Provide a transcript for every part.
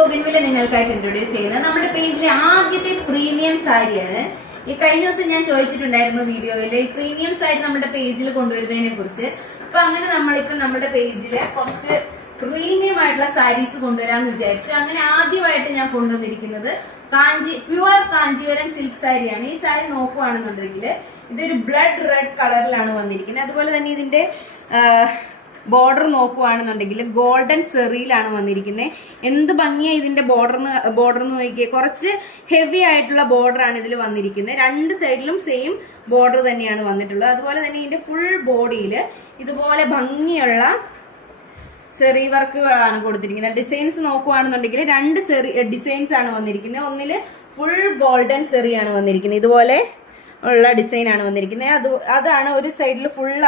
Bougainvillea നിങ്ങൾക്കായിട്ട് introduce ചെയ്യുന്നത് നമ്മുടെ പേജിലെ ആദ്യത്തെ പ്രീമിയം സാരിയാണ്. ഈ കഴിഞ്ഞ ദിവസം ഞാൻ ചോദിച്ചിട്ടുണ്ടായിരുന്നു വീഡിയോയിൽ ഈ പ്രീമിയം സാരി നമ്മുടെ പേജിൽ കൊണ്ടുവരുന്നതിനെ കുറിച്ച്. അപ്പൊ അങ്ങനെ നമ്മളിപ്പോ നമ്മുടെ പേജില് കുറച്ച് പ്രീമിയം ആയിട്ടുള്ള സാരീസ് കൊണ്ടുവരാന്ന് വിചാരിച്ചു. അങ്ങനെ ആദ്യമായിട്ട് ഞാൻ കൊണ്ടുവന്നിരിക്കുന്നത് പ്യുവർ കാഞ്ചീവരം സിൽക്ക് സാരിയാണ്. ഈ സാരി നോക്കുവാണെന്നുണ്ടെങ്കിൽ ഇതൊരു ബ്ലഡ് റെഡ് കളറിലാണ് വന്നിരിക്കുന്നത്. അതുപോലെ തന്നെ ഇതിന്റെ ബോർഡർ നോക്കുവാണെന്നുണ്ടെങ്കിൽ ഗോൾഡൻ സെറിയിലാണ് വന്നിരിക്കുന്നത്. എന്ത് ഭംഗിയാ ഇതിന്റെ ബോർഡർ നോക്കിയേ. കുറച്ച് ഹെവി ആയിട്ടുള്ള ബോർഡർ ആണ് ഇതിൽ വന്നിരിക്കുന്നത്. രണ്ട് സൈഡിലും സെയിം ബോർഡർ തന്നെയാണ് വന്നിട്ടുള്ളത്. അതുപോലെ തന്നെ ഇതിന്റെ ഫുൾ ബോഡിയിൽ ഇതുപോലെ ഭംഗിയുള്ള സെറി വർക്കുകളാണ് കൊടുത്തിരിക്കുന്നത്. ഡിസൈൻസ് നോക്കുവാണെന്നുണ്ടെങ്കിൽ രണ്ട് ഡിസൈൻസ് ആണ് വന്നിരിക്കുന്നത്. ഒന്നില് ഫുൾ ഗോൾഡൻ സെറിയാണ് വന്നിരിക്കുന്നത്. ഇതുപോലെ ഉള്ള ഡിസൈൻ ആണ് വന്നിരിക്കുന്നത്. അതാണ് ഒരു സൈഡിൽ ഫുൾ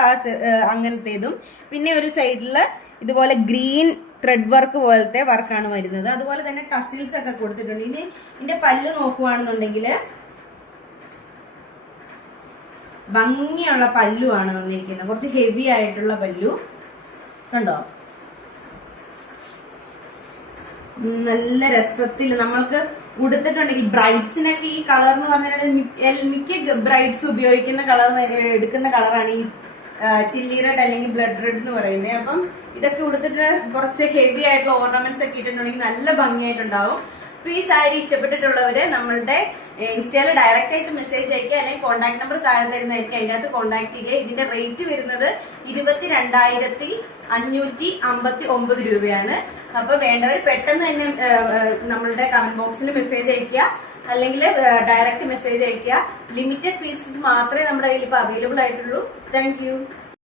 അങ്ങനത്തേതും, പിന്നെ ഒരു സൈഡിൽ ഇതുപോലെ ഗ്രീൻ ത്രെഡ് വർക്ക് പോലത്തെ വർക്കാണ് വരുന്നത്. അതുപോലെ തന്നെ ടസിൽസ് ഒക്കെ കൊടുത്തിട്ടുണ്ട്. ഇനി ഇതിന്റെ പല്ല് നോക്കുവാണെന്നുണ്ടെങ്കിൽ ഭംഗിയുള്ള പല്ലുവാണ് വന്നിരിക്കുന്നത്. കുറച്ച് ഹെവി ആയിട്ടുള്ള പല്ലു കണ്ടോ. നല്ല രസത്തിൽ നമ്മൾക്ക് ഉടുത്തിട്ടുണ്ടെങ്കിൽ ബ്രൈഡ്സിനൊക്കെ ഈ കളർ എന്ന് പറഞ്ഞാൽ മിക്ക ബ്രൈഡ്സ് ഉപയോഗിക്കുന്ന എടുക്കുന്ന കളറാണ് ഈ ചില്ലി റെഡ് അല്ലെങ്കിൽ ബ്ലഡ് റെഡ് എന്ന് പറയുന്നത്. അപ്പം ഇതൊക്കെ ഉടുത്തിട്ട് കുറച്ച് ഹെവി ആയിട്ടുള്ള ഓർണമെന്റ്സ് ഒക്കെ ഇട്ടിട്ടുണ്ടെങ്കിൽ നല്ല ഭംഗിയായിട്ടുണ്ടാവും. അപ്പൊ ഈ സാരി ഇഷ്ടപ്പെട്ടിട്ടുള്ളവര് നമ്മളുടെ ഇൻസ്റ്റയിൽ ഡയറക്റ്റ് ആയിട്ട് മെസ്സേജ് അയക്കുക, അല്ലെങ്കിൽ കോൺടാക്ട് നമ്പർ താഴെ തരുന്നതായിരിക്കും, അതിനകത്ത് കോൺടാക്ട് ചെയ്യുക. ഇതിന്റെ റേറ്റ് വരുന്നത് 22,559 രൂപയാണ്. അപ്പൊ വേണ്ടവർ പെട്ടെന്ന് തന്നെ നമ്മളുടെ കമന്റ് ബോക്സിൽ മെസ്സേജ് അയക്കുക, അല്ലെങ്കിൽ ഡയറക്റ്റ് മെസ്സേജ് അയക്കുക. ലിമിറ്റഡ് പീസസ് മാത്രമേ നമ്മുടെ കയ്യിൽ ഇപ്പൊ അവൈലബിൾ ആയിട്ടുള്ളൂ. താങ്ക്